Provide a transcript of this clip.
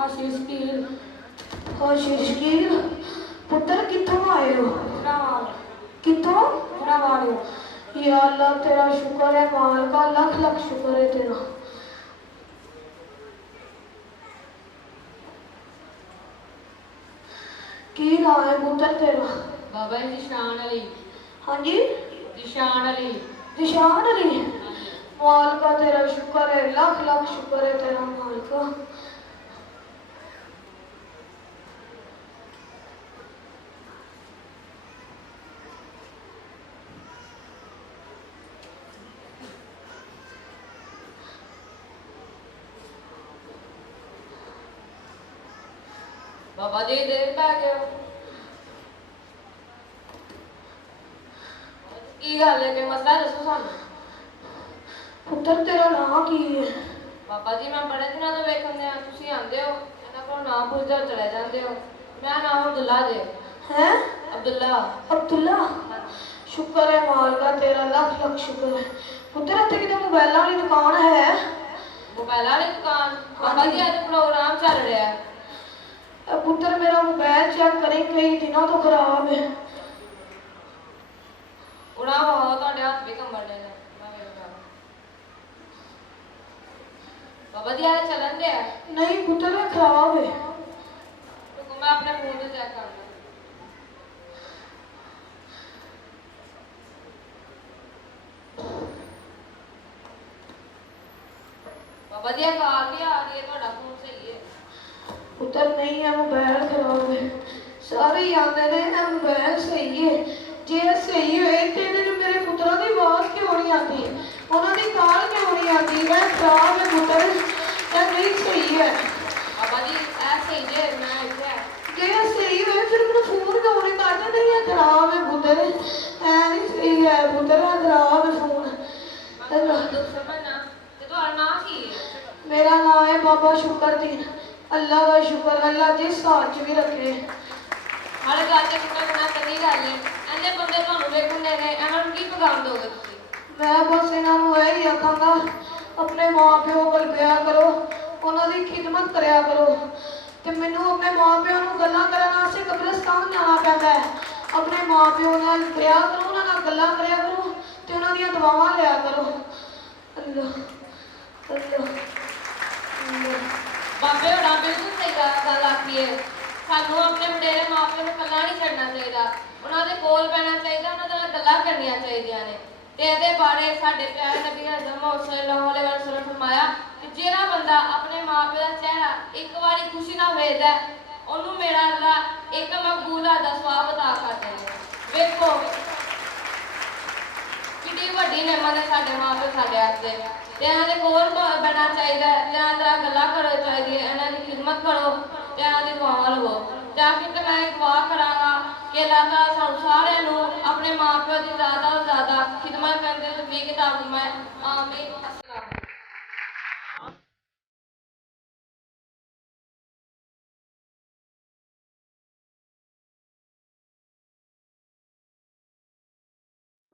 आशीष कील आशीष कील पुत्र कितों आए हो? कितों? या अल्लाह तेरा शुक्र है मालिका, लख लख शुक्र है तेरा। की नाम है पुत्र तेरा? बाबा जी दिशान अली। हाँ जी दिशान अली। दिशान अली। मालिका तेरा शुक्र है, लख लख शुक्र है तेरा मालिका। बाबा जी देर पै गए की गल है, कोई मसला दसो सानू। पुत्र तेरा नाम की है? बाबा जी मैं बड़े दिनों तो वेखन दे तुसी आंदे हो, इन्हां कोल नाम पुछदे हो चले जांदे हो। मेरा नाम अब्दुल्ला जे। हैं? अब्दुल्ला। अब्दुल्ला? शुक्र है मालिका तेरा, लख लख शुक्र है। पुत्र इत्थे किते मोबाइल वाली दुकान है? मोबाइल वाली दुकान? बाबा जी अज प्रोग्राम चल रहा है। पुत्र मेरा मोबाइल चेक करें, कई दिनों तो खराब है। उड़ा हो ਤੁਹਾਡੇ ਹੱਥ ਵੀ ਕੰਬਣ ਦੇ ਨੇ। बाबा जी आज चलन दे? नहीं पुत्र ये खराब है। तो मैं अपने फोन से चेक कर लूं। बाबा जी कार भी आ रही है, ਤੁਹਾਡਾ फोन सही है? पुत्र नहीं है, मोबाइल खराब है। सारे ही आते ने मोबाइल सही है, जे सही होए ते मेरे पुत्रा की आवाज क्यों नहीं आती, उन्होंने कार क्यों नहीं आती? मैं खराब है पुत्र, या नहीं सही है? बाबा जी ऐसे ही जे मैं इधर जे सही होए फिर मैंने फोन क्यों नहीं करते? नहीं है खराब है पुत्र, है नहीं सही है पुत्र, खराब है फोन। मेरा नाम है बाबा शुक्रदीन। अल्लाह का शुक्र, अल्लाह जिस हाल च भी रखे। हर गल ते शुक्र करना चंगी गल है। ऐसे बंदे ਤੁਹਾਨੂੰ ਵੇਖਣ ਦੇ ਨੇ, ਇਹਨਾਂ ਨੂੰ ਕੀ ਪੈगाम ਦੋਗੇ ਤੁਸੀਂ? मैं बस इन्हों यही आखांगा, अपने माँ प्यो कोल पिया करो, उन्होंने खिदमत करया करो। तो मैनू अपने माँ प्यो को गल्लां करन वास्ते कब्रिस्तान जाना पैंदा है। अपने माँ प्यो नाल पिया करो, उन्हां नाल गल्लां करया करो ते उन्हां दीयां दुआवां लिया करो। अल्लाह अल्लाह अल्लाह। बाबे होना बिल्कुल सही गल आखी है। सानू अपने वडेरे माँ प्यो को कल्ला नहीं छड्डना चाहिए, उन्होंने कोल पैना चाहिए, उन्होंने गल्लां करनियां चाहिए ने। ते इहदे बारे साडे प्यारे नबी हज़रत सल्लल्लाहु अलैहि वसल्लम फरमाया कि जेड़ा बंदा अपने माँ प्यो का चेहरा एक बारी खुशी ना वेखदा ओनू मेरा अल्लाह एक मकबूल दा सवाब अता कर देना। वेखो कितनी वड्डी नेमत है साडे माँ प्यो साडे वास्ते। ते इन्हां दे कोल बहना चाहिए, इन्हां नाल गल्लां करो चाहिए, इन्हां दी खिदमत करो ते इन्हां दी दुआवां लवो। ते आखिर ते मैं दुआ करांगा कि अल्लाह ताला सानू सारिआं नू अपने माँ प्यो दी ज़्यादा तो ज़्यादा खिदमत करने दी तौफीक अता फरमाए। आमीन।